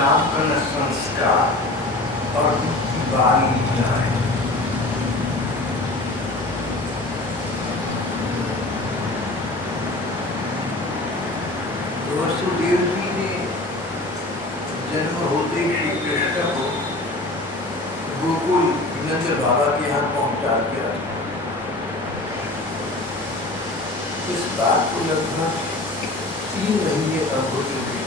नामकरण संस्कार और उनकी बारी लीलाएं। वसुदेव जी ने जन्म होते श्री कृष्ण को गोकुल नंद बाबा के यहाँ पहुंचा दिया। इस बात को लगभग 3 महीने अब हो चुके।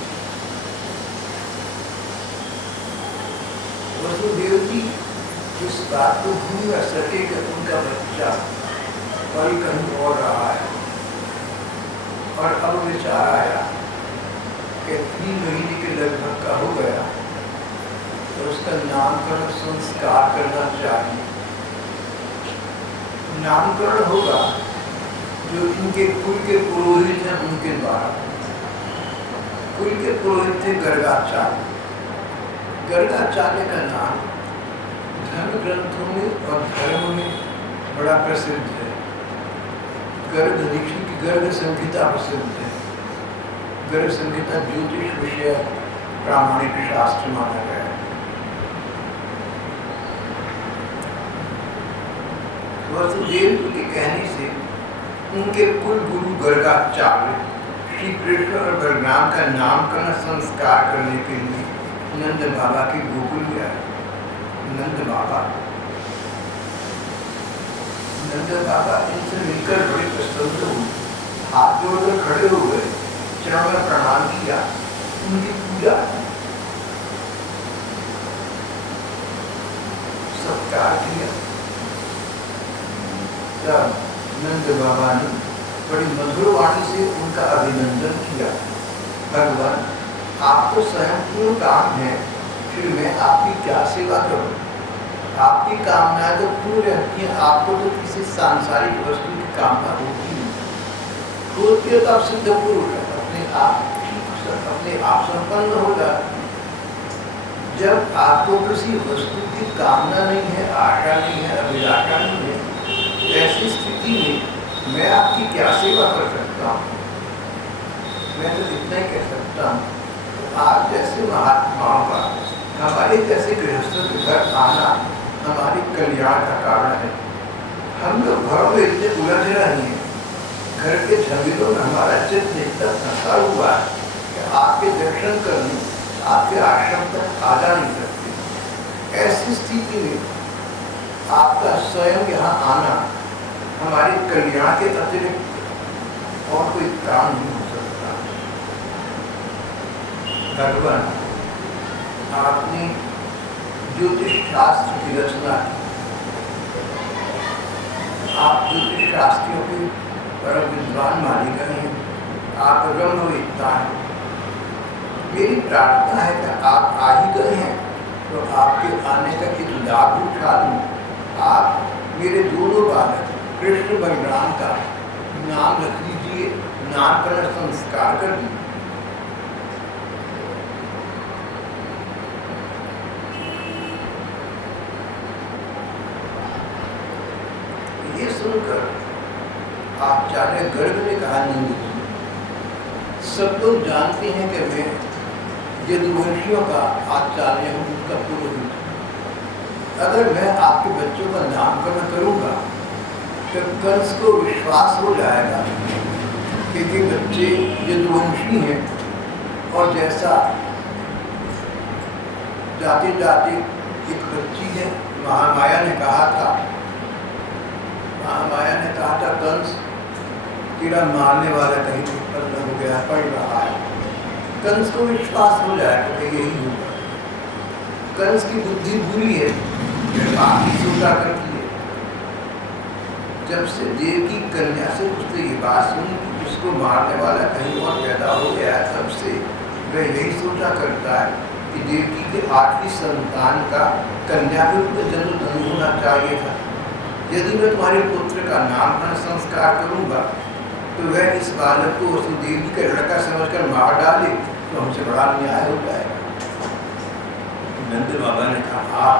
वसुदेव जी इस बात को भूल न सके कि उनका बच्चा कल कहीं और रहा है, और अब विचार आया कि 3 महीने के लगभग का हो गया तो उसका नामकरण संस्कार करना चाहिए। नामकरण होगा जो इनके कुल के पुरोहित हैं उनके द्वारा। कुल के पुरोहित थे गर्गाचार्य। गर्गाचार्य का नाम धर्म ग्रंथों में और धर्म में बड़ा प्रसिद्ध है। गर्ग ऋषि की गर्ग संहिता प्रसिद्ध है। गर्ग संहिता ज्योतिष विषय प्रामाणिक शास्त्र माना गया है। वसुदेव जी के कहने से उनके कुल गुरु गर्गाचार्य श्री कृष्ण और बलराम का नामकरण संस्कार करने के लिए नंद बाबा के गोकुल में आए। नंद बाबा इनसे मिलकर बड़े प्रसन्न हुए, हाथ जोड़कर खड़े हो गए, चरणों में प्रणाम किया, उनकी पूजा सत्कार किया। तब नंद बाबा ने बड़ी मधुर वाणी से उनका अभिनंदन किया। भगवान, आपको स्वयं पूर्ण काम है, फिर मैं आपकी क्या सेवा करूं? आपकी कामनाएं तो पूर्ण रहती हैं, आपको तो किसी सांसारिक वस्तु की कामना होती नहीं। होती है तो आप सिद्ध पुरुष अपने आप संपन्न हो जाते। जब आपको किसी वस्तु की कामना नहीं है, आशा नहीं है, अभिलाषा नहीं है, ऐसी स्थिति में मैं आपकी क्या सेवा कर सकता हूँ? मैं तो इतना ही कह सकता हूँ, आप जैसे महात्माओं का हमारे जैसे गृहस्थों के घर आना हमारे कल्याण का कारण है। हम लोग घरों में इतने उलझ रहे हैं, घर के झमेलों में हमारा चित्त इतना फंसा हुआ है कि आपके दर्शन करने आपके आश्रम तक आ जा नहीं सकते। ऐसी स्थिति में आपका स्वयं यहाँ आना हमारे कल्याण के अतिरिक्त और कोई काम नहीं हो सकता। भगवान, आपने ज्योतिष शास्त्र की रचना की। आप ज्योतिष शास्त्रियों के परम विद्वान माने गए हैं, आप ब्रह्मवेत्ता हैं। मेरी प्रार्थना है कि आप आ ही गए हैं तो आपके आने का एक लाभ उठा लूं। आप मेरे दोनों बालक कृष्ण बलराम का नाम रख लीजिए, नामकरण संस्कार कर दीजिए। ये सुनकर आचार्य गर्ग ने कहा, नंद जी, सब लोग जानते हैं कि मैं यदुवंशियों का आचार्य हूँ, उनका पुरोहित। अगर मैं आपके बच्चों का नामकरण करूँगा तो कंस को विश्वास हो जाएगा कि ये बच्चे यदुवंशी हैं। और जैसा जाते जाते एक बच्ची है, महामाया ने कहा था कंस तेरा मारने वाला कहीं उत्पन्न हो गया, पड़ रहा है। कंस को विश्वास हो जाएगा कि यही होगा। कंस की बुद्धि बुरी है, बाकी सोचा करती है। जब से देव की कन्या से उसने ये बात सुनी कि उसको मारने वाला कहीं और पैदा हो गया है, तब से वह यही सोचा करता है कि देवकी के 8वीं संतान का कन्या के रूप में जन्म नहीं होना चाहिए था। यदि मैं तुम्हारे पुत्र का नामकरण संस्कार करूंगा तो वह इस बालक को वसुदेव जी का लड़का समझकर मार डाले तो हमसे बड़ा न्याय हो जाएगा। नंद बाबा ने कहा, आप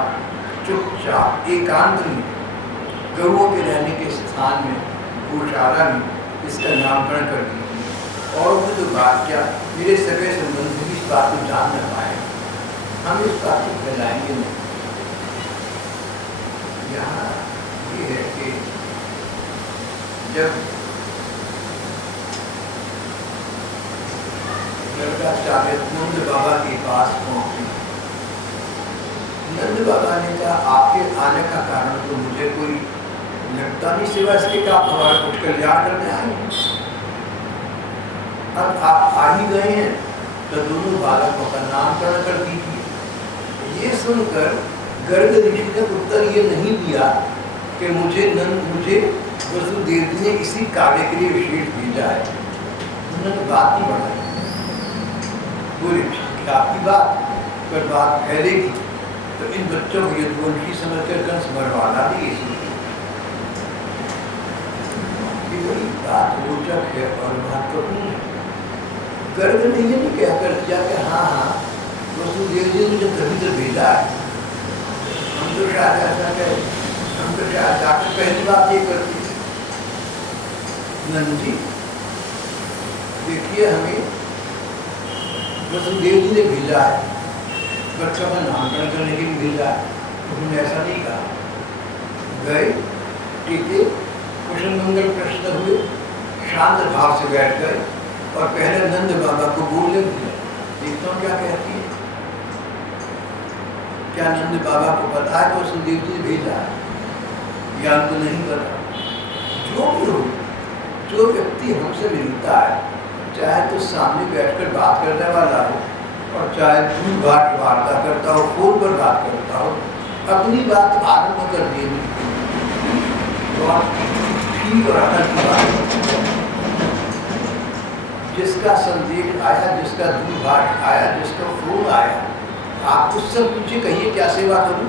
चुपचाप एकांत में गौओं के रहने के स्थान में गौशाला में इसका नामकरण कर दीजिए। और वो तो बात क्या, मेरे सगे संबंधी इस बात को जान न पाए। हम इस बात को फैलाएंगे नहीं। यहाँ ये है कि जब गर्गाचार्य नंद बाबा के पास पहुंचे, नंद बाबा ने कहा आपके आने का कारण तो मुझे कोई लगता नहीं, सिवा इसके कि आप हमारा कुछ कल्याण करने आए हैं। अब आप आ ही गए हैं तो दोनों बालकों का नामकरण कर दीजिए। ये सुनकर गर्ग ऋषि ने उत्तर ये नहीं दिया कि मुझे वसुदेव जी ने इसी कार्य के लिए विशेष भेजा है। उन्होंने बात ही बढ़ाई, बोले ठीक है आपकी बात, पर बात फैलेगी तो इन बच्चों को यदुवंशी समझकर कंस मरवा डाली। ये बड़ी बात रोचक है और महत्वपूर्ण है। गर्ग ने ये नहीं कहकर दिया कि हाँ वसुदेव जी ने मुझे तभी तो भेजा है, हम तो शायद ऐसा करें, हम तो शायद जाकर पहली बात ये करती है नंद जी देखिए हमें वसुदेव जी ने भेजा है, बच्चों का नामकरण करने के लिए भेजा है। उन्होंने ऐसा नहीं कहा। गए टीके कुशल मंगल प्रश्न हुए, शांत भाव से बैठ गए और पहले नंद बाबा को बोलने दिया। देखता हूँ क्या कहती है। क्या नंद बाबा को पता है कि वसुदेव जी ने भेजा है या उनको नहीं पता? जो भी हो, जो व्यक्ति हमसे मिलता है, चाहे तो सामने बैठकर बात करने वाला हो और चाहे दूर बात वार्ता करता हो, फोन पर बात करता हो, अपनी बात आरंभ कर देनी और ठीक और अटल की बात। जिसका संदेश आया, जिसका दूरभाष आया, जिसका फोन आया, आप उससे पूछे कहिए क्या सेवा करूं,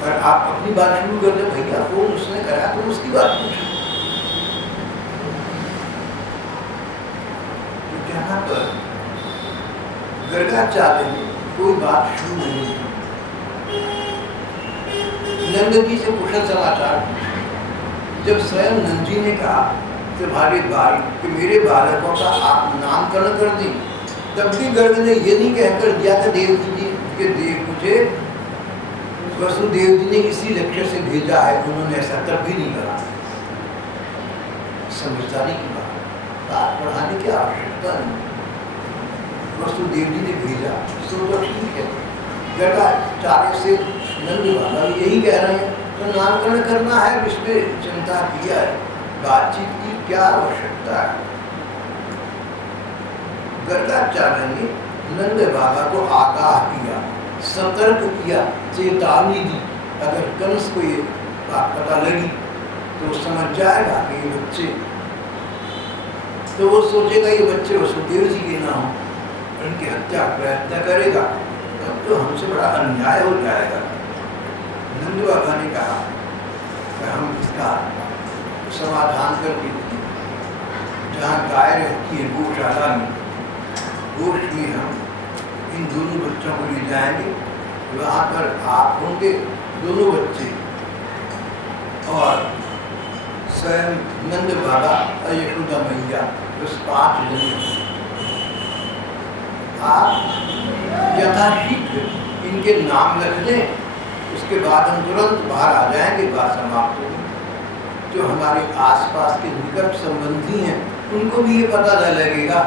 और आप अपनी बात शुरू कर दे, भैया फोन उसने करा तो उसकी बात पूछो। तो जहां पर गर्गाचार्य ने कोई बात शुरू नहीं की, नंद जी से कुशल समाचार। जब स्वयं नंद जी ने कहा तुम्हारे कि मेरे बालकों का आप नामकरण कर दी, तब भी गर्ग ने ये नहीं कहकर दिया कि देव जी के देव मुझे वसुदेव जी ने इसी लक्ष्य से भेजा है, उन्होंने ऐसा तब भी नहीं कहा। समझदारी की बात बढ़ाने की आवश्यकता नहीं। वसुदेव जी ने भेजा तो ठीक है। गर्गाचार्य से नंद बाबा यही कह रहे हैं तो नामकरण करना है, इसमें चिंता किया है, बातचीत की क्या आवश्यकता है। गर्गाचार्य ने नंद बाबा को आगाह किया, सतर्क किया, चेतावनी दी। अगर कंस को ये बात पता लगी तो समझ जाएगा कि ये बच्चे, तो वो सोचेगा ये बच्चे वसुदेव जी के ना हो, उनकी हत्या प्रयत्न करेगा, तब तो हमसे बड़ा अन्याय हो जाएगा। नंद बाबा ने कहा कि हम इसका समाधान कर देते हैं। जहाँ गाय रहती है गौशाला में, गोष्ठ में हम इन दोनों बच्चों को ले जाएंगे, वहाँ पर आप होंगे दोनों बच्चे और स्वयं नंद बाबा और यशोदा मैया, उस 5 जने। आप यथाशीघ्र इनके नाम रख दें, उसके बाद हम तुरंत बाहर आ जाएंगे, बात समाप्त होगी। जो हमारे आसपास के निकट संबंधी हैं उनको भी ये पता न लगेगा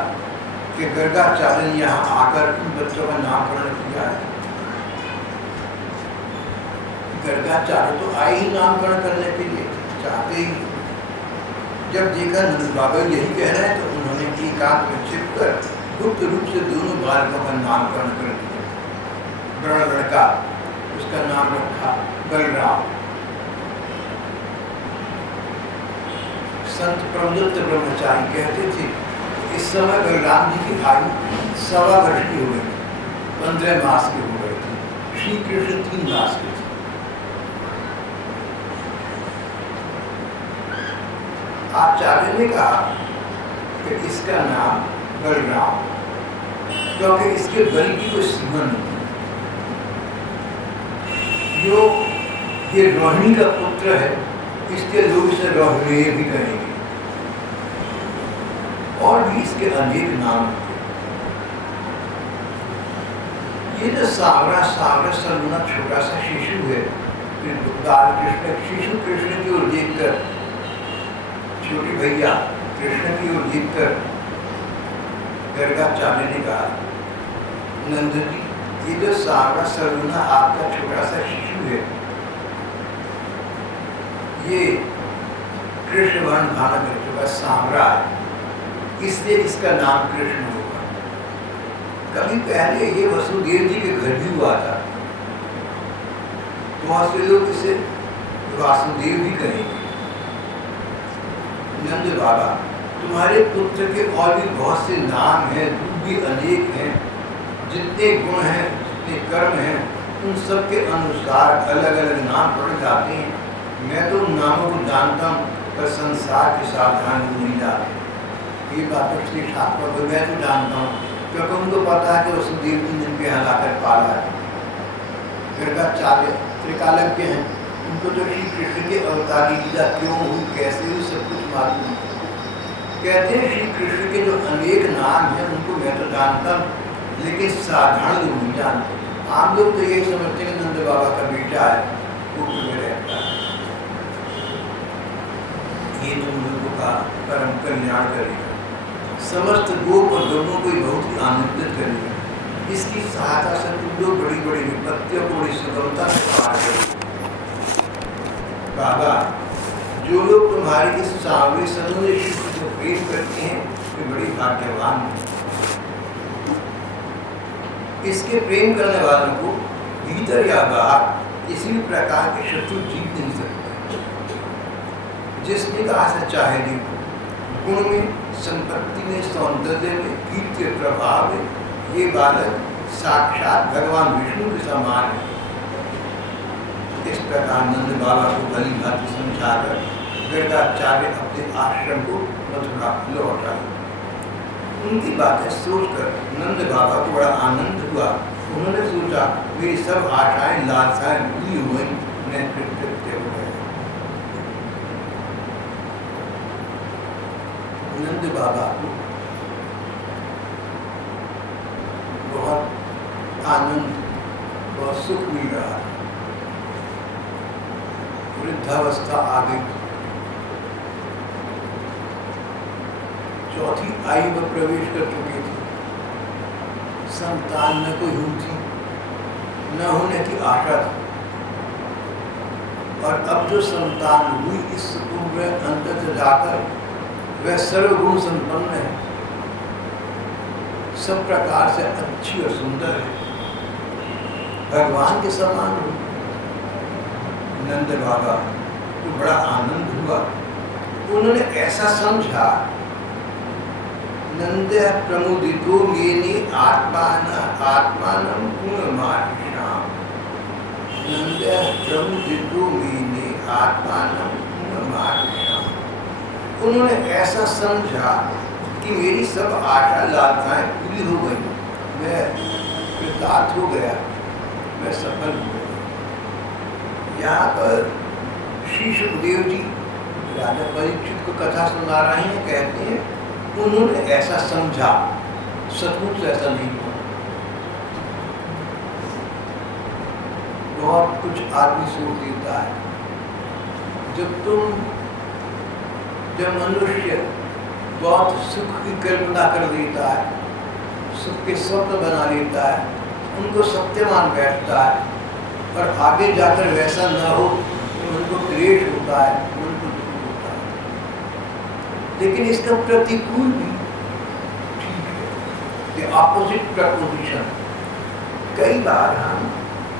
कि गर्गाचार्य ने यहाँ आकर उन बच्चों का नामकरण किया है। गर्गाचार्य तो आए ही नामकरण करने के लिए, चाहते ही। जब देखा नंद बाबा यही कह रहे हैं तो उन्होंने एकांत में छिपकर गुप्त रूप से दोनों बालकों का नामकरण कर दिया। बड़ा लड़का, उसका नाम रखा बलराम। संत प्रबुद्ध ब्रह्मचारी कहते थे इस समय बलराम जी की आयु 1.25 वर्ष की हो गई, 15 मास की हो गई थी। श्री कृष्ण 3 मास के थे। आचार्य ने कहा कि इसका नाम बलराम, क्योंकि इसके बल की कोई सीमा नहीं। जो ये रोहिणी का पुत्र है, इसके लोग इसे रोहिणी भी कहेंगे, और भी इसके अनेक नाम हैं। ये जो सांवरा सांवरा सलूना छोटा सा शिशु है, बाल कृष्ण शिशु कृष्ण की ओर देखकर, छोटे भैया कृष्ण की ओर देखकर गर्गाचार्य ने कहा, नंद जी, ये जो सांवरा सलूना आपका छोटा सा शिशु है, ये कृष्ण वर्ण धारण कर चुका सांवरा है, इसलिए इसका नाम कृष्ण होगा। कभी पहले ये वसुदेव जी के घर भी हुआ था, बहुत से लोग इसे वासुदेव भी कहेंगे। नंद बाबा, तुम्हारे पुत्र के और भी बहुत से नाम हैं, रूप भी अनेक हैं, जितने गुण हैं, जितने कर्म हैं, उन सब के अनुसार अलग अलग नाम पड़ जाते हैं। मैं तो उन नामों को जानता हूँ, पर संसार के सावधान नहीं जाते। ये बात तो श्री ठाकुर को मैं तो जानता हूँ, क्योंकि उनको पता है कि वसुदेव जी ने इनके यहाँ लाकर पाला है। गर्गाचार्य त्रिकालज्ञ हैं, उनको तो श्री कृष्ण के अवतारी लीला क्यों हुई, कैसे हुई, सब कुछ मालूम है। कहते हैं श्री कृष्ण के जो अनेक नाम हैं उनको मैं तो जानता हूँ, लेकिन साधारण लोग नहीं जानते। आम लोग तो यही समझते हैं नंद बाबा का बेटा है, वो में रहता है। ये तुम लोगों का परम कल्याण करेगा, समस्त गोप और लोगों को बहुत ही आनंदित करेगा। इसकी सहायता से तुम लोग बड़ी बड़ी विपत्तियों को बड़ी सुगमता से पार करेंगे। बाबा, जो लोग तुम्हारी इस सांवरे सलूने शिशु को प्रेम करते हैं, वे बड़ी भाग्यवान हैं। इसके प्रेम करने वालों को भीतर या बाहर किसी भी प्रकार के शत्रु जीत नहीं सकते। जिसने कहा से चाहे देखो, गुण में, संपत्ति में, सौंदर्य में, कीर्ति प्रभाव में, ये बालक साक्षात भगवान विष्णु के समान है। इस प्रकार नंद बाबा को भली भांति समझाकर गर्गाचार्य अपने आश्रम को मथुरा लौट आए। उनकी बातें सोचकर नंद बाबा को बड़ा आनंद हुआ। उन्होंने सोचा, मेरी सब आशाएं लालसाएं पूरी हो गई, मैं कृतकृत्य हो गया। नंद बाबा को बहुत आनंद, बहुत सुख मिल रहा था। वृद्धावस्था आ गई, चौथी आयु में प्रवेश कर चुके थे। संतान न कोई हुई थी, न होने की आशा थी, और अब जो संतान हुई इस कुंभ में अंततः जाकर वह सर्वगुण संपन्न है, सब प्रकार से अच्छी और सुंदर है, भगवान के समान हो। नंद बाबा को बड़ा आनंद हुआ। उन्होंने ऐसा समझा, नंद प्रमुदितो मेने आत्मानं गुणमार्षाम, नंद प्रमुदितो मेने आत्मानं गुणमार्षाम। उन्होंने ऐसा समझा कि मेरी सब आशा लालसाएं पूरी हो गई, मैं कृतार्थ हो गया, मैं सफल हो गया। यहाँ पर श्री सुखदेव जी राजा परीक्षित को कथा सुना रहे हैं, कहते हैं उन्होंने ऐसा समझा, सचमुच ऐसा नहीं हुआ। बहुत कुछ आदमी सोच देता है, जब मनुष्य बहुत सुख की कल्पना कर देता है, सुख के स्वप्न बना लेता है, उनको सत्य मान बैठता है, और आगे जाकर वैसा न हो तो उनको क्लेश होता है, उनको दुख होता है। लेकिन इसका प्रतिकूल भी ठीक है, the opposite proposition। कई बार हम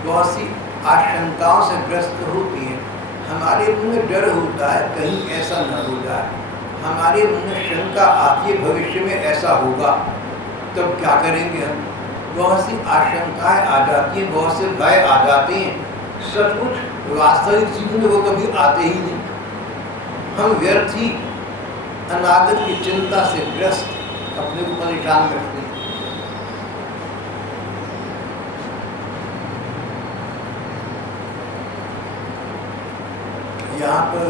बहुत सी आशंकाओं से ग्रस्त होती हैं, हमारे मन में डर होता है कहीं ऐसा न हो जाए, हमारे मन में शंका आती है भविष्य में ऐसा होगा, तब क्या करेंगे हम। बहुत सी आशंकाएं आ जाती हैं, बहुत से भय आ जाते हैं, सचमुच वास्तविक जीवन में वो कभी आते ही नहीं। हम व्यर्थ ही अनागत की चिंता से ग्रस्त अपने को परेशान रखते हैं। यहाँ पर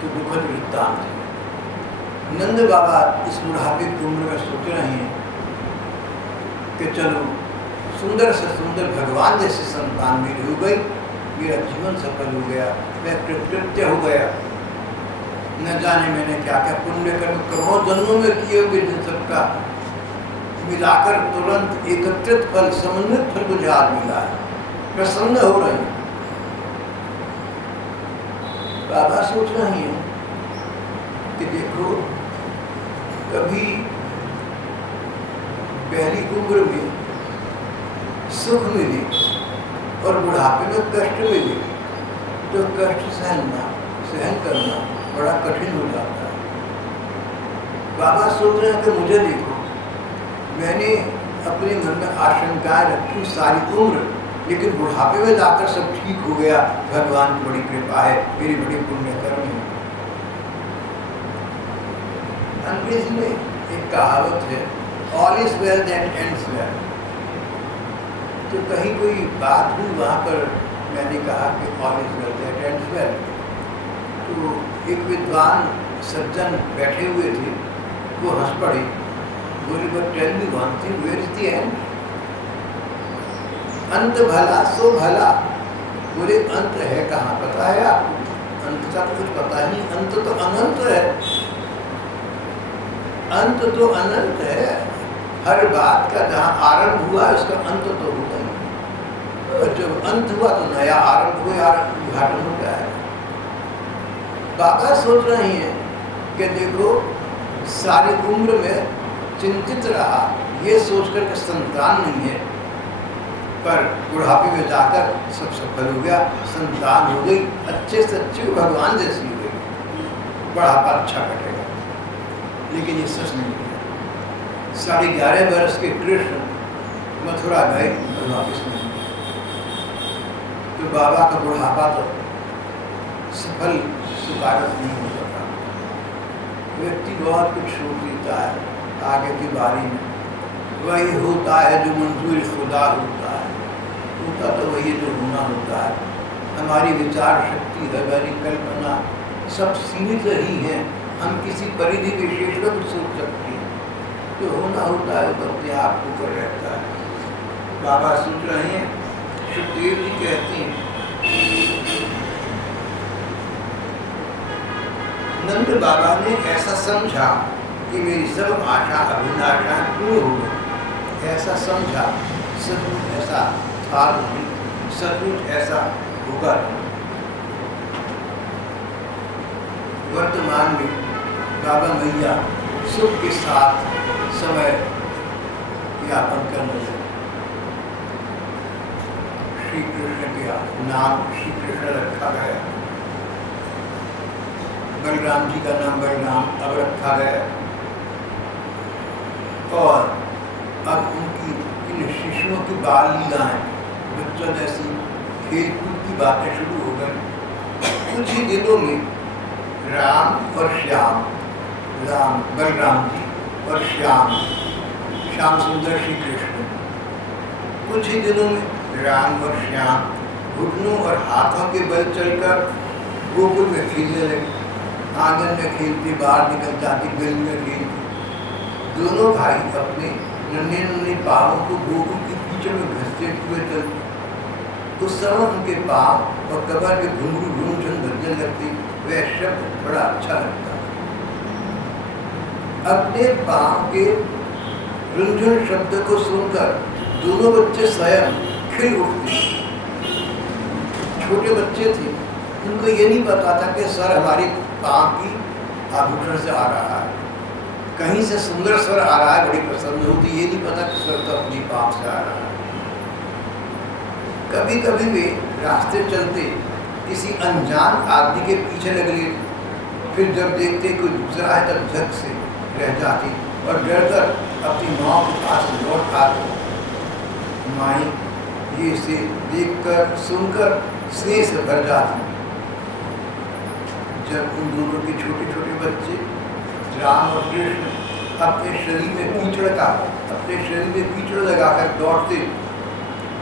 तो दुखद वृत्तांत है। नंद बाबा इस बुढ़ापे की उम्र में सोच रहे हैं कि चलो सुंदर से सुंदर भगवान जैसी संतान मेरी हो गई, मेरा जीवन सफल हो गया, मैं कृतकृत्य हो गया। न जाने मैंने क्या क्या पुण्य कर्म करोड़ों जन्मों में किए हुए जिन सबका मिलाकर तुरंत एकत्रित फल, समन्वित फल मुझे आज मिला है, प्रसन्न हो रही हूँ। बाबा सोच रही है कि देखो, कभी पहली उम्र में सुख मिले और बुढ़ापे में कष्ट मिले तो कष्ट सहन करना बड़ा कठिन हो जाता है। बाबा सोच रहे हैं कि मुझे देखो, मैंने अपने मन में आशंकाएं रखी सारी उम्र, लेकिन बुढ़ापे में जाकर सब ठीक हो गया। भगवान की बड़ी कृपा है, मेरी बड़ी पुण्य कर्म है। अंग्रेजी में एक कहावत है, all is well that ends well. तो कहीं कोई बात हुई, वहाँ पर मैंने कहा कि all is well that ends well. तो एक विद्वान सज्जन बैठे हुए थे, वो हंस पड़े, बोले but tell me one thing, where is the end? अंत भला सो भला। बोले अंत है कहाँ, पता है आपको? अंत का कुछ पता नहीं, अंत तो अनंत है, अंत तो अनंत है। हर बात का जहाँ आरंभ हुआ उसका अंत तो होगा ही, और जब अंत हुआ तो नया आरंभ हुआ, उद्घाटन हो जाएगा। बाबा सोच रही हैं कि देखो, सारी उम्र में चिंतित रहा, ये सोचकर कि संतान नहीं है, पर बुढ़ापे में जाकर सब सफल हो गया, संतान हो गई, अच्छे से अच्छी भगवान जैसी हो गई, बुढ़ापा अच्छा कटेगा। लेकिन ये सच नहीं है। 11.5 वर्ष के कृष्ण मथुरा गए और वापिस नहीं गए, तो बाबा का बुढ़ापा तो सफल सुकारत नहीं हो सका। व्यक्ति बहुत कुछ सोच लेता है आगे की बारी में, वही होता है जो मंजूर खुदा होता है, होता तो वही जो होना होता है। हमारी विचार शक्ति, हमारी कल्पना सब सीमित ही है, हम किसी परिधि विशेष में कुछ सोच सकते हैं, जो होना होता है तो अपने आप को कर रहता है। बाबा सोच रहे हैं, सुखदेव जी कहते हैं, नंद बाबा ने ऐसा समझा कि मेरी सब आशा अभिलाषाएं पूर्ण हो गई, ऐसा समझा, सचमुच ऐसा था नहीं, सचमुच ऐसा होगा नहीं। वर्तमान में बाबा मैया सुख के साथ समय यापन करने लगे। श्री कृष्ण का नाम श्री कृष्ण रखा गया, बलराम जी का नाम बलराम अब रखा गया, और अब उनकी इन शिष्यों की बाल लीलाएं, बच्चों जैसी खेल कूद की बातें शुरू हो गई। कुछ ही दिनों में राम और श्याम, राम बलराम जी और श्याम सुंदर श्री कृष्ण, कुछ ही दिनों में राम और श्याम घुटनों और हाथों के बल चलकर गोकुल में खेलने लगे। आंगन में खेलते, बाहर निकल जाते, गली में खेलते। दोनों भाई अपने नन्हे नन्हे पाँवों को गोकुल के कीचड़ में घसते हुए चलते। उस समय उनके पाँव और कमर के घुंघरू झुनझुन बजने लगते, वह शब्द बड़ा अच्छा लगता। अपने पाँव के रुंझुन शब्द को सुनकर दोनों बच्चे स्वयं खिल उठते। छोटे बच्चे थे, उनको ये नहीं पता था कि सर हमारे पाँव की आभूषण से आ रहा है, कहीं से सुंदर स्वर आ रहा है, बड़ी प्रसन्न होती, ये नहीं पता कि स्वर तो अपनी पाँव से आ रहा है। कभी कभी वे रास्ते चलते किसी अनजान आदमी के पीछे लग गए, फिर जब देखते कोई दूसरा है तब झक से रह जाती और डरकर अपनी माँ के पास लौट आते। माई ये से देखकर सुनकर स्नेह से भर जाती। जब उन दोनों के छोटे छोटे बच्चे राम और कृष्ण अपने शरीर में कीचड़ लगाकर दौड़ते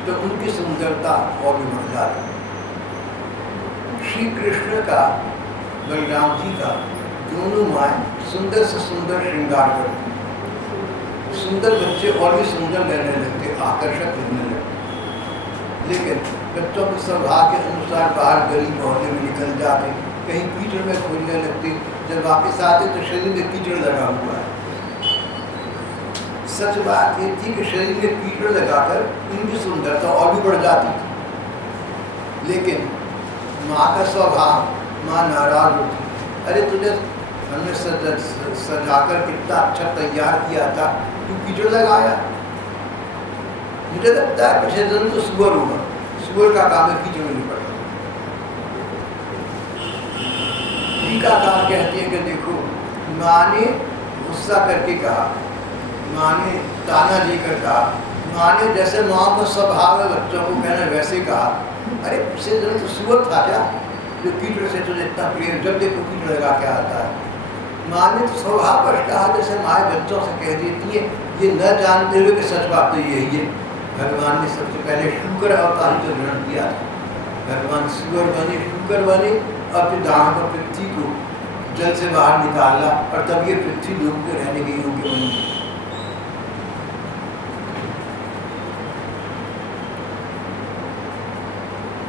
तो उनकी सुंदरता और भी बढ़ जाती। श्री कृष्ण का, बलराम जी का, दोनों माएँ सुंदर से सुंदर श्रृंगार करती। सुंदर बच्चे और भी सुंदर लगने लगते, आकर्षक लगने लगते। लेकिन बच्चों के स्वभाव के अनुसार बाहर गली मोहल्ले में निकल जाते, कहीं कीचड़ में खोलने लगते, जब वापस आते तो शरीर में कीचड़ लगा हुआ है। सच बात ये थी कि शरीर में कीचड़ लगाकर इनकी सुंदरता और भी बढ़ जाती थी। लेकिन माँ का स्वभाव, माँ नाराज होती, अरे तुझे हमने सजाकर कितना अच्छा तैयार किया था, तू कीचड़ लगाया। मुझे लगता है पिछले जन्म तो सुअर होगा, सुअर का काम है कीचड़ में निपटना। टीकाकार कहते हैं कि देखो, माँ ने गुस्सा करके कहा, माँ ने ताना देकर कहा, माँ ने जैसे माँ का स्वभाव है बच्चों को कहना वैसे कहा, अरे पिछले जन्म तो सुअर था क्या जो कीचड़ से तुझे इतना प्रेम, जब देखो कीचड़ लगा के आता है। माँ ने तो स्वभाव पर कहा, जैसे माँ बच्चों से कह देती है, ये न जानते हुए कि सच बात तो यही है। भगवान ने सबसे पहले शुक्र अवतार को ग्रहण किया था। भगवान सुअर बने, शुक्र बने और फिर दान को पृथ्वी को जल से बाहर निकाला और तब ये पृथ्वी लोग के रहने के योग्य बनी।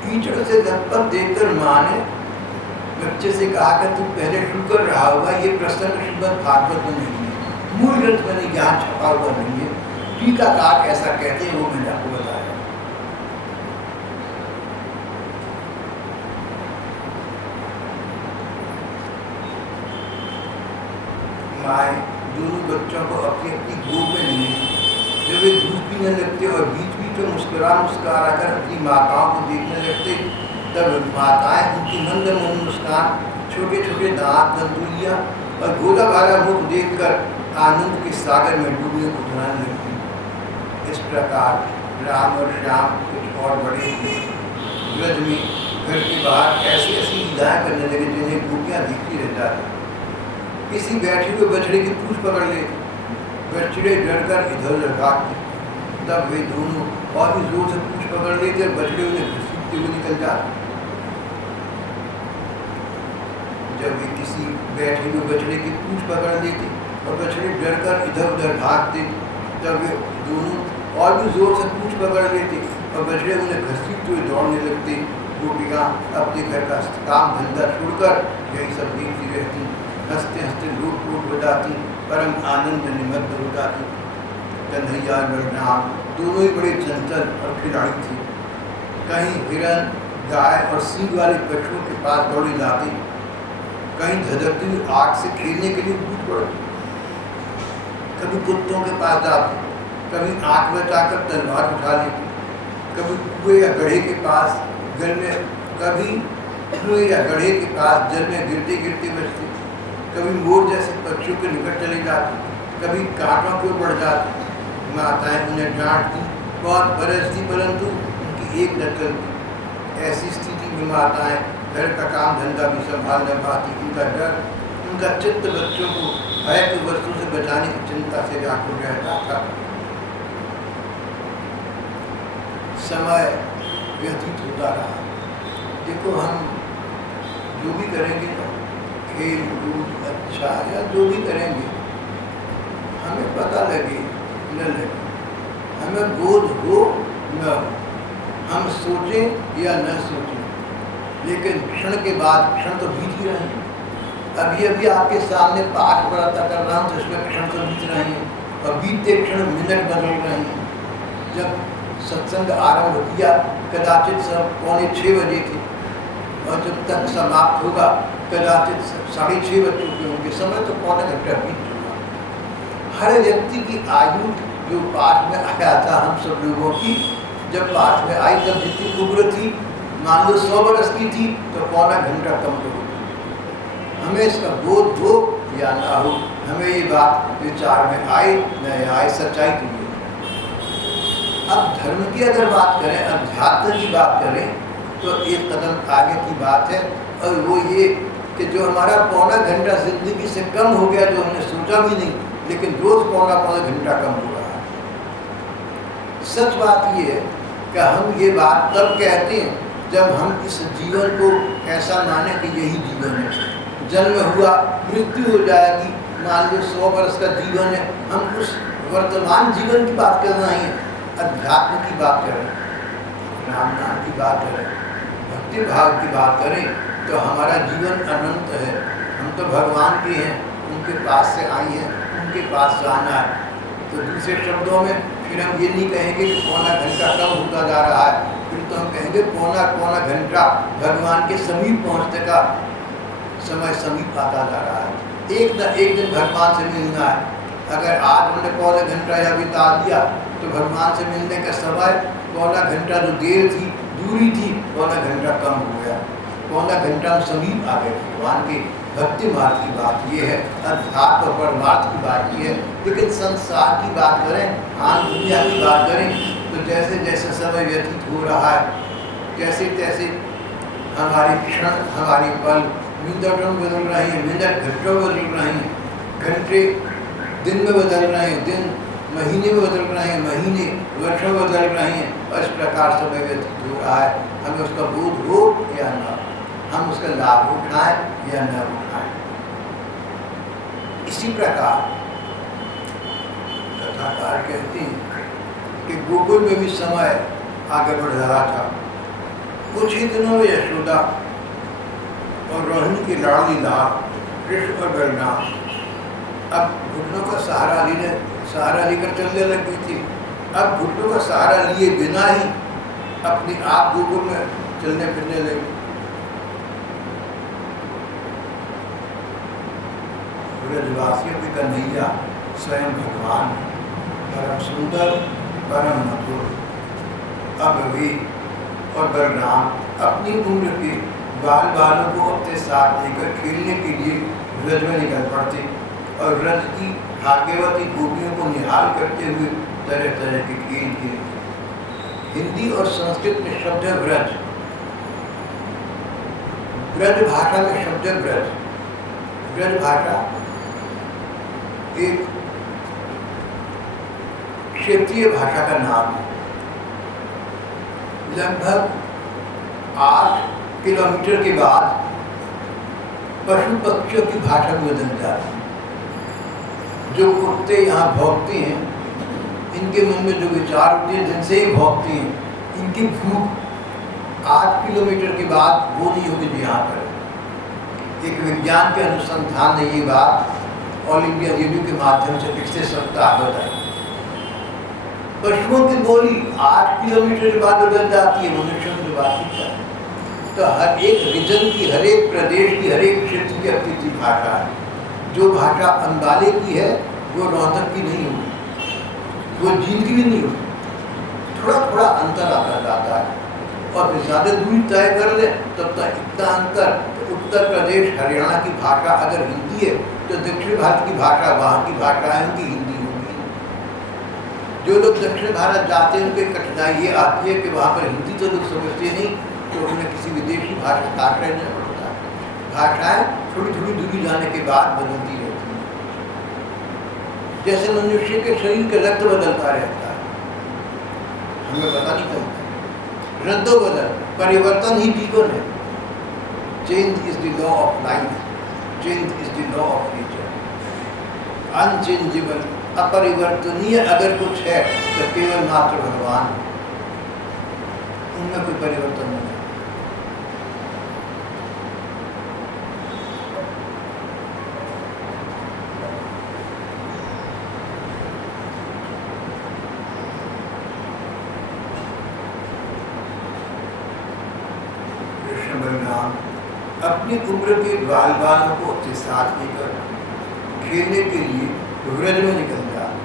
कीचड़ से दत्तक देकर माँ ने बच्चे से कहा कि तू पहले शुक्र रहा होगा, ये प्रसंग श्रीमद् भागवत में नहीं है, मूल ग्रंथ में ज्ञान छपा हुआ नहीं है। टीकाकार ऐसा कहते हैं, वो मैंने आपको बताया। माए दोनों बच्चों को अपनी अपनी गोद में लिए, जब वे दूध पीने लगते और बीच बीच में मुस्कुरा कर अपनी माताओं को देखने लगते, तब माताएं उनकी मंद मंद मुस्कान, छोटे छोटे दांत, दंतुलियां और गोला भाला मुख देखकर आनंद के सागर में डूबने को धुनाने लगती। इस प्रकार राम और श्याम कुछ और बड़े ब्रज में घर के बाहर ऐसी ऐसी लीलाएं करने लगे जिन्हें गोपियां देखती रह जाती। किसी बैठे हुए बछड़े की पूंछ पकड़ ले, बछड़े डरकर इधर उधर भागते, तब वे दोनों और भी जोर से पूंछ पकड़ लेते और बछड़े उन्हें घसीटते हुए निकल जाते। जब वे किसी बैठे हुए बछड़े की पूंछ पकड़ लेते और बछड़े डरकर इधर उधर भागते, तब वे दोनों और भी जोर से पूंछ पकड़ लेते और बछड़े उन्हें घसीटते हुए दौड़ने लगते। गोपियाँ अपने घर का काम धंधा छोड़कर यही सब देखती रहती, हंसते हंसते लूट फूट हो जाती, परम आनंद में निमग्न हो जाती। कन्हैया बलराम दोनों ही बड़े चंचल और खिलाड़ी थे। कहीं हिरण, गाय और सींग वाले पशुओं के पास दौड़े जाते, कहीं धधकती हुई आग से खेलने के लिए कूद पड़ते, कभी कुत्तों के पास जाते, कभी आँख बचाकर तलवार उठा लेते, कभी कुएं या गड्ढे के पास जल में, कभी कुएं या गड्ढे के पास जल में गिरते गिरते बचते, कभी मोर जैसे पक्षियों के निकट चले जाते, कभी कांटों की ओर बढ़ जाते। माताएं उन्हें डांटती, बहुत बरसती, परंतु उनकी एक न चलती। ऐसी स्थिति में माताएं घर का काम धंधा भी संभाल न पाती। उनका डर, उनका चित्त बच्चों को भय की वस्तु से बचाने की चिंता से व्याकुल रहता था। समय व्यतीत होता रहा। देखो, हम जो भी करेंगे ना, खेल कूद अच्छा या जो भी करेंगे, हमें पता लगे न लगे, हमें बोध हो न हो, हम सोचें या न सोचें, लेकिन क्षण के बाद क्षण तो बीत ही रहे हैं। अभी अभी आपके सामने पाठ पढ़ाता कर रहा हूँ तो इसमें क्षण तो बीत रहे हैं और बीतते क्षण मिनट बदल रहे हैं। जब सत्संग आरंभ किया कदाचित सब 5:45 बजे थे और जब तक समाप्त होगा कदाचित 6:30 बज चुके होंगे। समय तो 1.25 घंटा बीत चुका। हर व्यक्ति की आयु जो पाठ में आया था, हम सब लोगों की जब पाठ में आई तब जितनी उम्र थी, मान लो 100 वर्ष की थी, तो 1.25 घंटा कम तो होगी। हमें इसका बोध हो या ना हो, हमें ये बात विचार में आए न आए, सच्चाई के लिए। अब धर्म की अगर बात करें, अध्यात्म की बात करें, तो एक कदम आगे की बात है, और वो ये कि जो हमारा 1.25 घंटा जिंदगी से कम हो गया, जो हमने सोचा भी नहीं, लेकिन रोज 1.25 घंटा कम हो रहा है। सच बात ये है कि हम ये बात तब कहते हैं जब हम इस जीवन को ऐसा माने कि यही जीवन है, जन्म हुआ मृत्यु हो जाएगी। मान लो 100 वर्ष का जीवन है, हम उस वर्तमान जीवन की बात कर रहे हैं, अध्यात्म की बात कर रहे हैं। राम नाम की बात करें, भक्ति भाव की बात करें तो हमारा जीवन अनंत है। हम तो भगवान के हैं, उनके पास से आई हैं, उनके पास जाना है। तो दूसरे शब्दों में फिर हम ये नहीं कहेंगे कि पौना घंटा कम होता जा रहा है, फिर तो हम कहेंगे पौना पौना घंटा भगवान के समीप पहुँचने का समय समीप आता जा रहा है। एक न एक दिन भगवान से मिलना है। अगर आज हमने पौने घंटा या बिता दिया तो भगवान से मिलने का समय पौना घंटा जो देर थी, दूरी थी, पौना घंटा कम हो गया। पौना घंटा हम समीप आ गए। भगवान के भक्ति मार्ग की बात ये है, अध्यात्म और परमार्थ की बात ये है। लेकिन संसार की बात करें, आन दुनिया की बात करें तो जैसे जैसे समय व्यतीत हो रहा है, जैसे तैसे हमारे क्षण, हमारे पल मिनटों में बदल रहे हैं, मिनट घंटों में बदल रहे हैं, घंटे दिन में बदल रहे हैं, दिन महीने में बदल रहे हैं, महीने वर्षों में बदल रहे हैं। और इस प्रकार समय व्यतीत हो रहा है। हमें उसका बोध हो या न, हम उसका लाभ उठाएं या न उठाएं। इसी प्रकार कथाकार कहते हैं कि गोकुल में भी समय आगे बढ़ रहा था। कुछ ही दिनों में यशोदा और रोहिणी की लाडली लाल कृष्ण और बलराम अब घुटनों का सहारा लेकर चलने लगी थी। अब घुटनों का सहारा लिए बिना ही अपने आप गोकुल में चलने फिरने लगी। ब्रजवासियों की कन्हैया स्वयं भगवान, परम सुंदर, परम मधुर। अब वे और बलराम अपनी उम्र के बालों को अपने साथ लेकर खेलने के लिए ब्रज में निकल पड़ते और ब्रज की भाग्यवती गोपियों को निहाल करते हुए तरह तरह के खेल खेलते। हिंदी और संस्कृत में शब्द है ब्रज, ब्रज भाषा में शब्द है ब्रज। ब्रज भाषा एक क्षेत्रीय भाषा का नाम है। लगभग 8 किलोमीटर के बाद पशु पक्षियों की भाषा में बदल जाती है। जो कुत्ते यहाँ भौंकते हैं, इनके मन में जो विचार उठते हैं, जिनसे ही भौंकते हैं, इनकी भूख 8 किलोमीटर के बाद वो नहीं होगी जो यहाँ पर। एक विज्ञान के अनुसंधान ने ये बात ऑल इंडिया रेडियो के माध्यम से पिछले सप्ताह बताई। पशुओं की बोली 8 किलोमीटर के बाद बदल जाती है, मनुष्यों की बातचीत है। तो हर एक रीजन की, हर एक प्रदेश की, हर एक क्षेत्र की अपनी भाषा है। जो भाषा अंबाले की है वो रोहतक की नहीं होगी, वो जींद की भी नहीं होगी। थोड़ा थोड़ा अंतर आता जाता है और फिर ज़्यादा दूरी तय कर ले तब तक इतना अंतर। तो उत्तर प्रदेश हरियाणा की भाषा अगर हिंदी है तो दक्षिण भारत की भाषा, वहाँ की भाषा है उनकी हिंदी होगी। जो लोग दक्षिण भारत जाते हैं उनकी कठिनाई ये आती है कि वहाँ पर हिंदी तो लोग समझते नहीं, तो उन्हें किसी विदेशी भाषा का आश्रय लेना पड़ता है। भाषाएं थोड़ी थोड़ी दूरी जाने के बाद बदलती रहती हैं। जैसे मनुष्य के शरीर का रक्त बदलता रहता है, हमें पता नहीं चलता। रद्दो बदल, परिवर्तन ही जीवन है। Change is the law of life, change is the law of nature. Unchangeable, अपरिवर्तनीय अगर कुछ है तो केवल मात्र भगवान, उनमें कोई परिवर्तन नहीं है। कृष्ण बलराम अपनी उम्र के बालों को अपने साथ लेकर खेलने के लिए ब्रज में निकल जाते।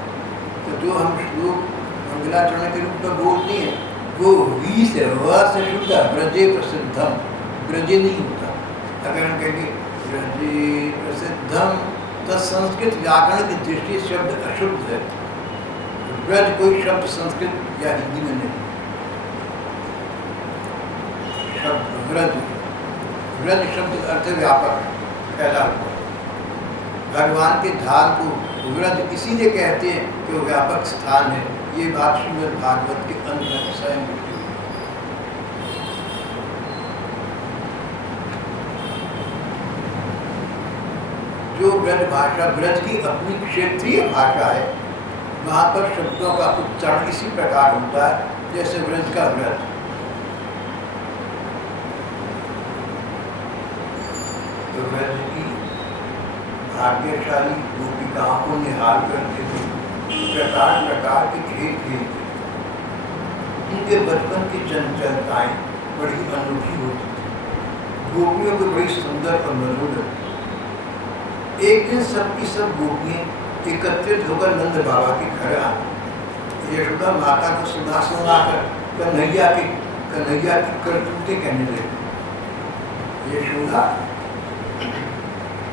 तो जो हम श्लोक मंगलाचरण के रूप में बोलते हैं वो वी से व से शुद्ध है, ब्रजे प्रसिद्धम, ब्रजे नहीं होता। अगर हम कहेंगे ब्रजे प्रसिद्धम तो संस्कृत व्याकरण की दृष्टि से शब्द अशुद्ध है। ब्रज कोई शब्द संस्कृत या हिंदी में नहीं। शब्द ब्रज, ब्रज शब्द अर्थ व्यापक फैला हुआ। भगवान के धाम को ब्रज इसीलिए कहते हैं कि वो व्यापक स्थान है। ये बात श्रीमद् भागवत के अंत में स्वयं लिखी हुई। जो ब्रज भाषा, ब्रज की अपनी क्षेत्रीय भाषा है, वहाँ पर शब्दों का उच्चारण इसी प्रकार होता है जैसे ब्रज का ब्रज, भाग्यशाली गोपिकाओं को निहाल करते थे, प्रकार प्रकार के खेल खेलते थे। उनके बचपन की चंचलताएं बड़ी अनूठी होती थी, गोपियों को बड़ी सुंदर और मधुर लगती। एक दिन सबकी सब गोपियां एकत्रित होकर नंद बाबा के घर आई। यशोदा माता को सुना सुनाकर कन्हैया की करतूतें कहने लगी। यशोदा,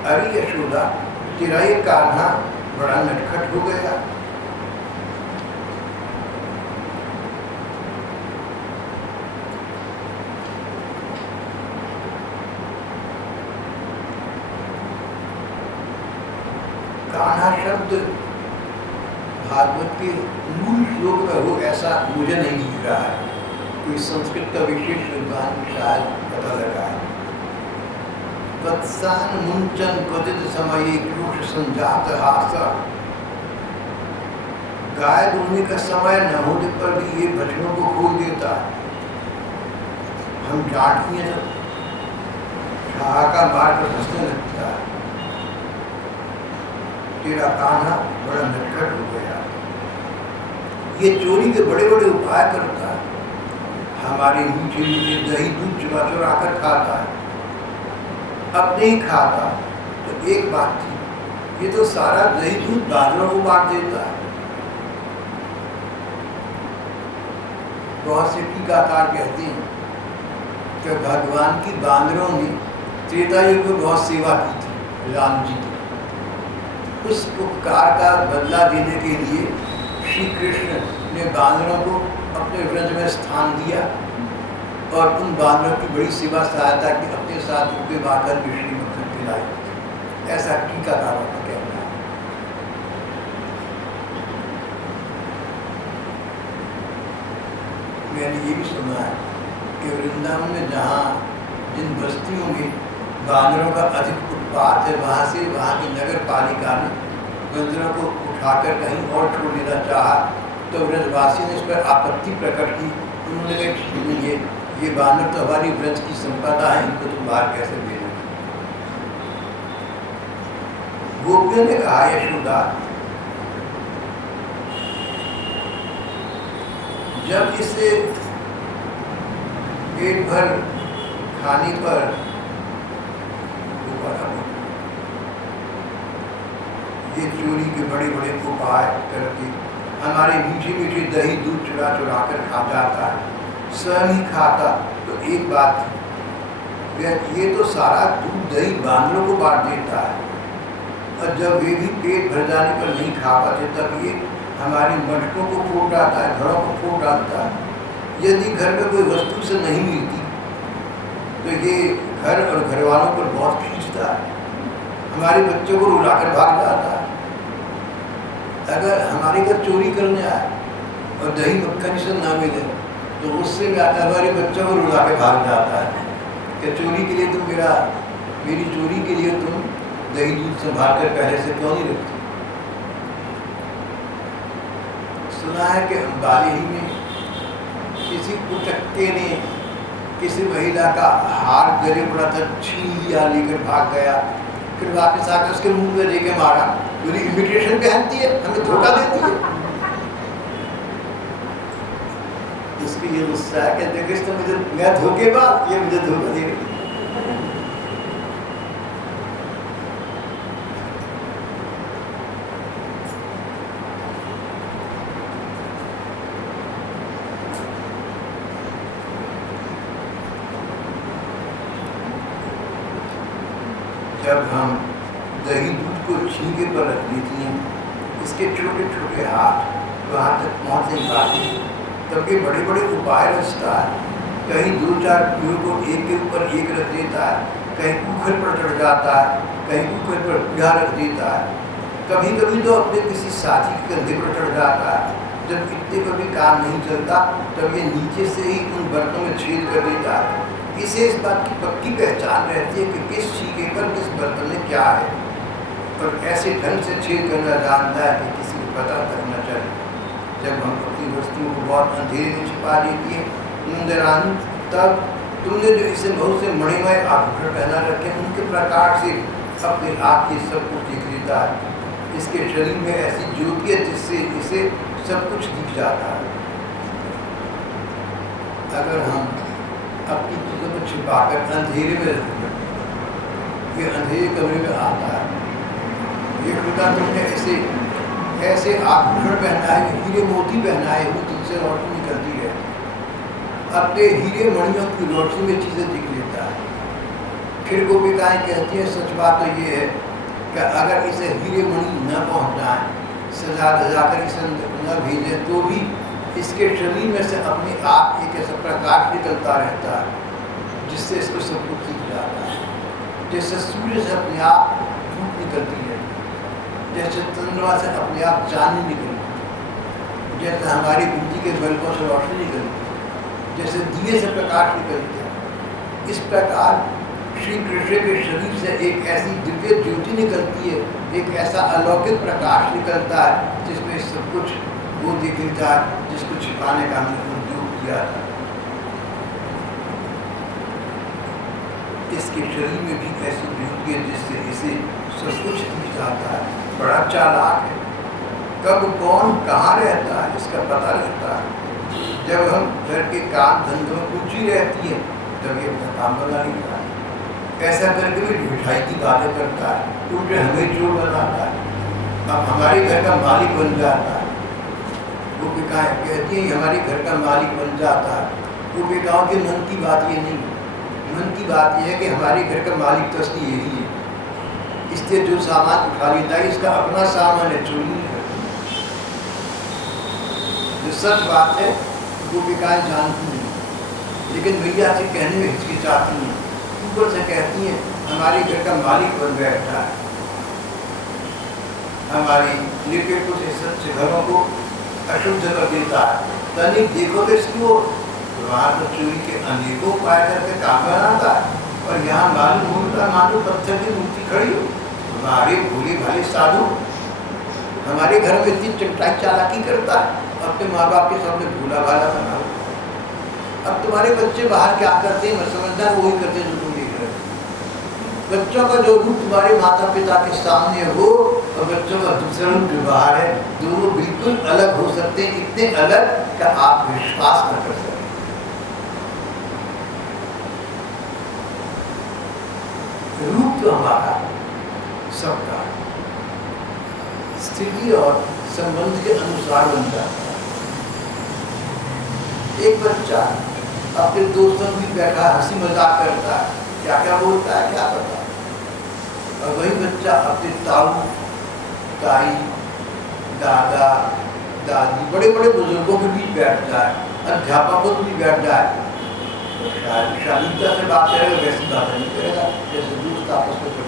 अरे यशोदा, तेरा ये कान्हा बड़ा नटखट हो गया। कान्हा शब्द भागवत के मूल श्लोक में हो ऐसा मुझे नहीं दिख रहा है। कोई संस्कृत का विशेष विद्वान शायद पता लगा है। वत्सान मुंचन क्वचित समये क्रोश संजात हासा। गाय दूहने का समय न होने पर भी ये बछड़ों को खोल देता है। हम डांटते हैं जब ठहाका मार कर हंसने लगता है। तेरा कान्हा बड़ा नटखट हो गया। ये चोरी के बड़े बड़े उपाय करता है, हमारे मीठे मीठे दही दूध चुरा चुरा कर खाता है। अब नहीं खाता तो एक बात थी, ये तो सारा दही दूध बांदरों को बांट देता है। बहुत से टीकाकार कहते हैं कि भगवान की बांदरों ने त्रेता युग में बहुत सेवा की थी राम जी की। उस उपकार का बदला देने के लिए श्री कृष्ण ने बांदरों को अपने व्रज में स्थान दिया और उन बांदरों की बड़ी सेवा सहायता की, अपने साथ उनके बाकर भी श्री मक्खन खिलाए। ऐसा टीकाकारों का कहना है। मैंने ये भी सुना है कि वृंदावन में जहाँ जिन बस्तियों में बांदरों का अधिक उत्पात है, वहाँ की नगर पालिका ने बंदरों को उठाकर कहीं और छोड़ देना चाहा तो व्रजवासियों ने इस पर आपत्ति प्रकट की। उन्होंने कहा ये बानर तो हमारी व्रज की संपदा है, इनको तुम बाहर कैसे भेजोगे। गोपियों ने कहा, यशोदा, जब इसे पेट भर खाने पर ये चोरी के बड़े बड़े उपाय करके हमारे मीठे मीठे दही दूध चुरा चुरा कर खा जाता है, स्वयं ही खाता तो एक बात थी, ये तो सारा दूध दही बांदरों को बांट देता है। और जब वे भी पेट भर जाने पर नहीं खा पाते तब ये हमारी मटकों को फोड़ डालता है, घरों को फोड़ डालता है। यदि घर में कोई वस्तु से नहीं मिलती तो ये घर और घर वालों पर बहुत खींचता है, हमारे बच्चों को रुलाकर भाग जाता है। अगर हमारे घर चोरी करने आए और दही मक्खन से ना मिले तो उससे हमारे बच्चों को रुला के भाग जाता है कि चोरी के लिए तुम मेरी चोरी के लिए तुम दही दूध संभाल कर पहले से क्यों नहीं रखते। सुना है कि अम्बाली ही में किसी कुचक्के ने किसी महिला का हार गले पड़ा था, छीन लिया, लेकर भाग गया, फिर वापस आकर उसके मुंह में लेके मारा। पूरी इमिटेशन पहनती है, हमें धोखा देती है। इसकी ये गुस्सा है, कहते हैं तो मुझे, मैं धोखेबाज, ये मुझे धोखा दे रही। जब हम दही दूध को छींके पर रख देती हैं, इसके छोटे छोटे हाथ वहाँ तक पहुँच नहीं पाते, तब ये बड़े बड़े उपाय रचता है। कहीं दो चार पीढ़ों को एक के ऊपर एक रख देता है, कहीं कुकर पर चढ़ जाता है, कहीं कुकर पर पीढ़ा रख देता है, कभी कभी तो अपने किसी साथी के कंधे पर चढ़ जाता है। जब इतने पर भी काम नहीं चलता तब ये नीचे से ही उन बर्तनों में छेद कर देता है। इसे इस बात की पक्की पहचान रहती है कि किस छीके पर किस बर्तन में क्या है, और ऐसे ढंग से छेद करना जानता है कि किसी को पता तक न चले। जब हम अपनी वस्तुओं को बहुत अंधेरे में छिपा देती है तब तुमने जो इसे बहुत से मणिमय आभूषण पहना रखे, उनके प्रकार से अपने आप ही सब कुछ दिख लेता है। इसके शरीर में ऐसी ज्योति है जिससे इसे सब कुछ दिख जाता है। अगर हम अपनी चीज़ों को छिपाकर अंधेरे में रखें, ये अंधेरे कमरे में आता है, ये खुदा तुमने ऐसे आभूषण पहना है, हीरे मोती पहना है, वो तुमसे रोशनी निकलती है, अपने हीरे मणियों की रोशनी में चीज़ें दिख लेता है। फिर गोपिकाएं कहती है सच बात तो ये है कि अगर इसे हीरे मणि न पहुँचाएं, सजा कर इसे न भेजें, तो भी इसके शरीर में से अपने आप एक ऐसा प्रकाश निकलता रहता है जिससे इसको सब कुछ दिख जाता है। जैसे सूर्य से अपने आप धूप निकलती है, जैसे चंद्रमा से अपने आप चांदनी निकलती है, जैसे हमारी बुद्धि के बल्बों से रोशनी निकलती है, जैसे दिए से प्रकाश निकलते हैं, इस प्रकार श्री कृष्ण के शरीर से एक ऐसी दिव्य ज्योति निकलती है, एक ऐसा अलौकिक प्रकाश निकलता है जिसमें सब कुछ वो दिख लेता है जिसको छिपाने का हमने उद्योग किया था। इसके शरीर में भी ऐसी ज्योति है जिससे इसे सब कुछ दिख जाता है। बड़ा चालाक है, कब कौन कहाँ रहता है इसका पता रहता है। जब हम घर के काम धंधों में रुचि रहती है तब ये अपना काम बना लेता है, ऐसा करके भी मिठाई की बातें करता है, उल्टे हमें चोर बनाता है, अब हमारे घर का मालिक बन जाता है। वो बेकाएँ कहती है हमारे घर का मालिक बन जाता है। वो बेटाओं के मन की बात ये नहीं, मन की बात यह है कि हमारे घर का मालिक तो असली यही है, इसलिए जो सामान उठा लेता है इसका अपना सामान है, चोरी नहीं करती। जो सच बात है वो बेकाएँ जानती नहीं, लेकिन भैया से कहने में हिचकिचाती हैं, ऊपर से कहती हैं हमारे घर का मालिक बन बैठा है, हमारी लिपे कुछ सच्चे घरों को अशुद्ध कर देता है। तनिक देखो तो इसकी वो वहाँ तो चोरी के अनेकों उपाय करके काम बनाता है, और यहाँ मालूम होता मानो पत्थर की मूर्ति खड़ी हो। हमारे भोले भाले साधु हमारे घर में इतनी चंटाई चालाकी करता है, अपने माँ बाप के सामने भूला भाला बना। अब तुम्हारे बच्चे बाहर क्या करते हैं, मैं समझदार वही करते हैं जो तुम देख रहे हो। बच्चों का जो रूप तुम्हारे माता पिता के सामने हो और बच्चों का दूसरा रूप जो बाहर है, दोनों बिल्कुल अलग हो सकते हैं, इतने अलग कि आप विश्वास न कर सकते। रूप तो हमारा सबका स्थिति और संबंध के अनुसार बन जाता है। एक बच्चा अपने दोस्तों भी बैठा हंसी मजाक करता है, क्या क्या बोलता है क्या पता, और वही बच्चा अपने ताऊ ताई दादा दादी बड़े बड़े बुजुर्गों के बीच बैठ जाए, अध्यापकों के बीच बैठ जाए, तो शालीनता से बात करेगा, वैसी बात नहीं करेगा जैसे दोस्त आपस में करते।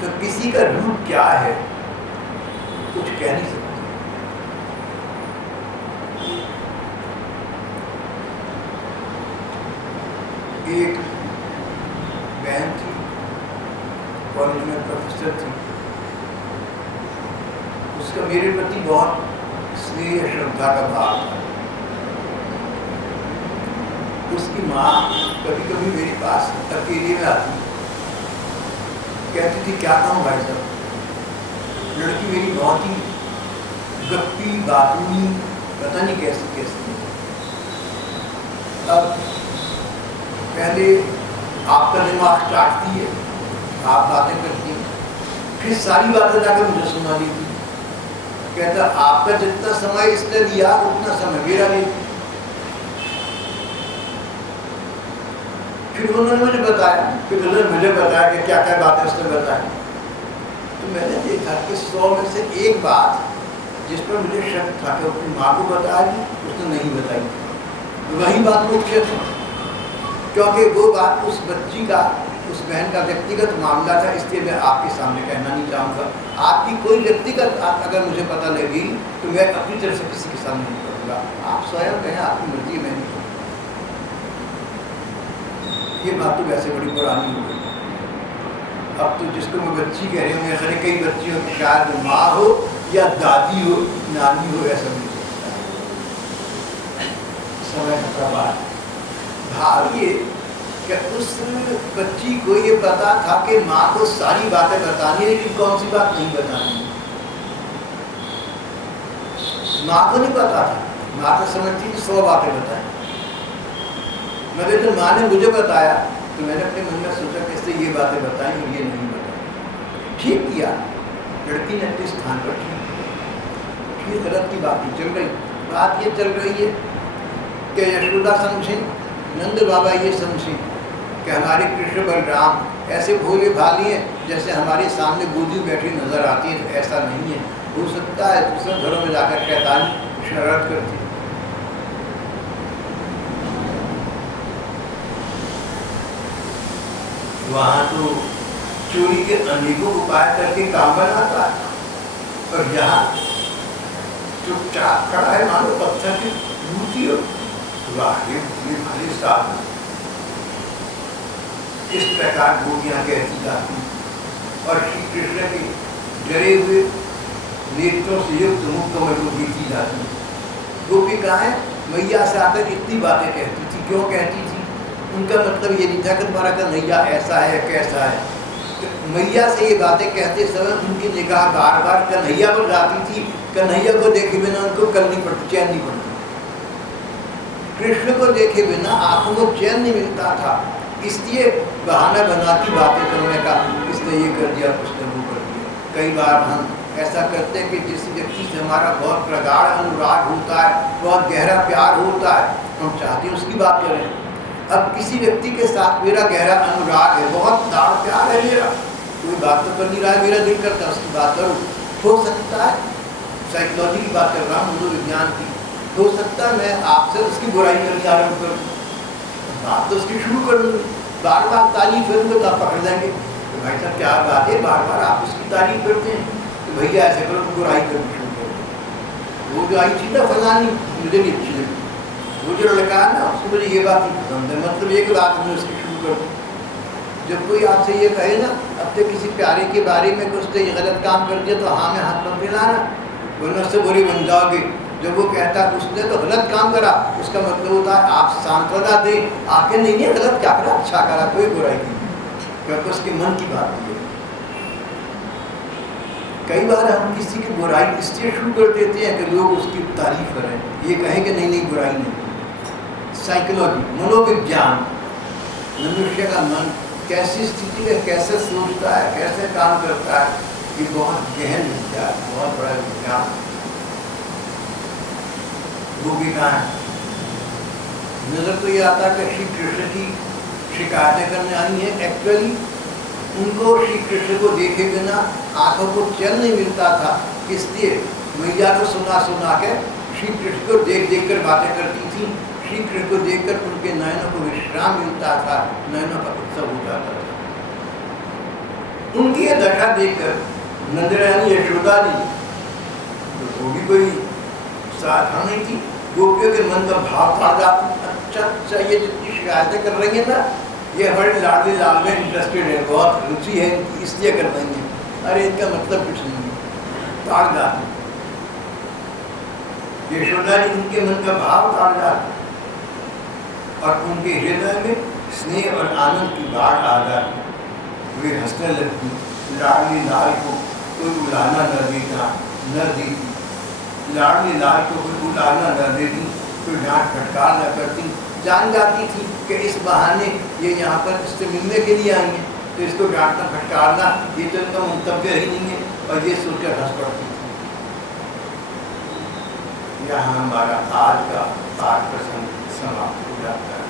तो किसी का रूप क्या है कुछ कह नहीं सकते। एक बहन थी, कॉलेज में प्रोफेसर थी, उसका मेरे प्रति बहुत स्नेह श्रद्धा का भाव था। उसकी माँ कभी कभी मेरे पास अकेले में आती, कहती थी क्या कहूँ भाई साहब, लड़की मेरी बहुत ही गप्पी बातूनी, पता नहीं कैसी कैसी। अब पहले आपका दिमाग चाटती है, आप बातें करती हैं, फिर सारी बातें जाकर मुझे सुना देती। कहता आपका जितना समय इसने लिया उतना समय मेरा नहीं। फिर उन्होंने मुझे बताया, कि क्या क्या बातें उसने बताई। तो मैंने देखा कि 100 में से एक बात जिस पर मुझे शक था कि अपनी माँ को बताया कि उसने नहीं बताई, वही बात मुख्य थी, क्योंकि वो बात उस बच्ची का, उस बहन का व्यक्तिगत मामला था, इसलिए मैं आपके सामने कहना नहीं चाहूँगा। आपकी कोई व्यक्तिगत बात अगर मुझे पता लगी तो मैं अपनी तरफ से किसी के सामने नहीं करूँगा, आप स्वयं कहें, आपकी मर्जी में नहीं। ये बात तो वैसे बड़ी पुरानी हो गई। अब तो जिसको मैं बच्ची कह रही हूँ, ऐसे कई बच्चियों की शायद माँ हो या दादी हो, नानी हो, ऐसा नहीं सकता। समय का प्रभाव भाव ये कि उस बच्ची को ये पता था कि माँ को सारी बातें बतानी है, लेकिन कौन सी बात नहीं बतानी। माँ को नहीं पता था, माँ तो समझती थी 100 बातें बताएं, मगर जब माँ ने मुझे बताया तो मैंने अपने मन में सोचा कि इससे ये बातें बताई और ये नहीं बताई। ठीक किया, लड़की ने अपने स्थान पर ठीक, गलत की बात चल रही। बात ये चल रही है कि यशोदा समझे, नंद बाबा ये समझे कि हमारे कृष्ण बलराम ऐसे भोले भाली हैं जैसे हमारे सामने गोदी बैठी नजर आती है, तो ऐसा नहीं है। हो सकता है दूसरे घरों में जाकर शैतानी शरारत करती है। वहाँ तो चोरी के अनेकों उपाय करके काम बनाता है, और यहाँ चुपचाप खड़ा है मानो पत्थर की मूर्ति हो। भारी साथ इस प्रकार गोपियां कहती जाती, और श्री कृष्ण के डरे हुए नेत्रों से युक्त मुख कमल को बीती जाती। गोपिकाएं मैया से आकर इतनी बातें कहती थी। क्यों कहती थी? उनका मतलब ये नहीं था कि तुम्हारा कन्हैया ऐसा है कैसा है। तो मैया से ये बातें कहते समय उनकी निगाह बार बार कन्हैया पर जाती थी। कन्हैया को देखे बिना उनको कल नहीं पड़ती, चैन नहीं पड़ती। कृष्ण को देखे बिना आंखों को चैन नहीं मिलता था, इसलिए बहाना बनाती बातें करने का, इसने ये कर दिया, उसने वो कर दिया। कई बार हम ऐसा करते हैं कि जिस व्यक्ति से हमारा बहुत प्रगाढ़ अनुराग होता है, बहुत गहरा प्यार होता है, हम चाहते हैं उसकी बात करें। अब किसी व्यक्ति के साथ मेरा गहरा अनुराग है, बहुत गाढ़ प्यार है मेरा, कोई बात तो कर नहीं रहा है, मेरा दिल करता है उसकी बात करूँ। हो सकता है, साइकोलॉजी की बात कर रहा हूँ, मनोविज्ञान की, हो सकता है मैं आपसे उसकी बुराई करने आरम्भ करूँ, बात तो उसकी शुरू कर लूँ, बार बार तारीफ करूँगा तो आप पकड़ जाएंगे तो भाई साहब क्या बात है, बार बार आप उसकी तारीफ करते हैं, तो भैया ऐसे करो तो बुराई करनी शुरू करो। वो जो आई थी ना फलानी, मुझे नहीं अच्छी लगी, वो जो लड़का है ना उसको मुझे ये बात नहीं पसंद है, मतलब एक बात हमने उसकी शुरू कर दी। जब कोई आपसे ये कहे ना अपने किसी प्यारे के बारे में कुछ तो ये गलत काम कर दिया तो हाँ में हाथ मत मिलाना, वरना उससे बुरी बन जाओगे। जब वो कहता है उसने तो गलत काम करा, उसका मतलब होता है आप सांत्वना दें, आपके नहीं है गलत क्या करा, अच्छा करा, कोई बुराई नहीं, क्योंकि उसके मन की बात है। कई बार हम किसी की बुराई इसलिए शुरू कर देते हैं कि लोग उसकी तारीफ करें, ये कहें कि नहीं नहीं बुराई नहीं। साइकोलॉजी, मनोविज्ञान, मनुष्य का मन कैसी स्थिति में कैसे सोचता है, कैसे काम करता है, ये बहुत गहन विज्ञान, बहुत बड़ा विज्ञान। गोपिकाएं नजर तो ये आता है कि श्री कृष्ण की शिकायतें करने आई है, एक्चुअली उनको श्री कृष्ण को देखे बिना आंखों को चैन नहीं मिलता था, इसलिए मैया को सुना सुना के श्री कृष्ण को देख देख कर बातें करती थी। श्री कृष्ण को देखकर उनके नयनों को विश्राम मिलता था, नयनों का उत्सव हो जाता था। उनकी यह दशा देखकर नंदरानी यशोदा जी, वो भी कोई साधारण नहीं थी, गोपियों के मन का भाव पड़ जाता, अच्छा ये जितनी शिकायतें कर रही है ना, ये हमारे लाडली लाल में इंटरेस्टेड है, बहुत रुचि है, इसलिए कर देंगे। अरे इनका मतलब कुछ नहीं है, ताड़ जाते। यशोदा जी उनके मन का भाव ताड़ जाते और उनके हृदय में स्नेह और आनंद की बाढ़ आ जाती। वे हंसने लगती, लाडली लाल को कोई उलाना न देता न देती, लाडली लाल को कोई उलाना न देती, कोई डांट फटकार न करती। जान जाती थी कि इस बहाने ये यहाँ पर इससे मिलने के लिए आएंगे, तो इसको डांटना फटकारना ये तो इनका मंतव्य ही नहीं है, और ये सोचकर हंस पड़ती थी। यहाँ हमारा आज का पाठ प्रसंग समाप्त हो जाता है।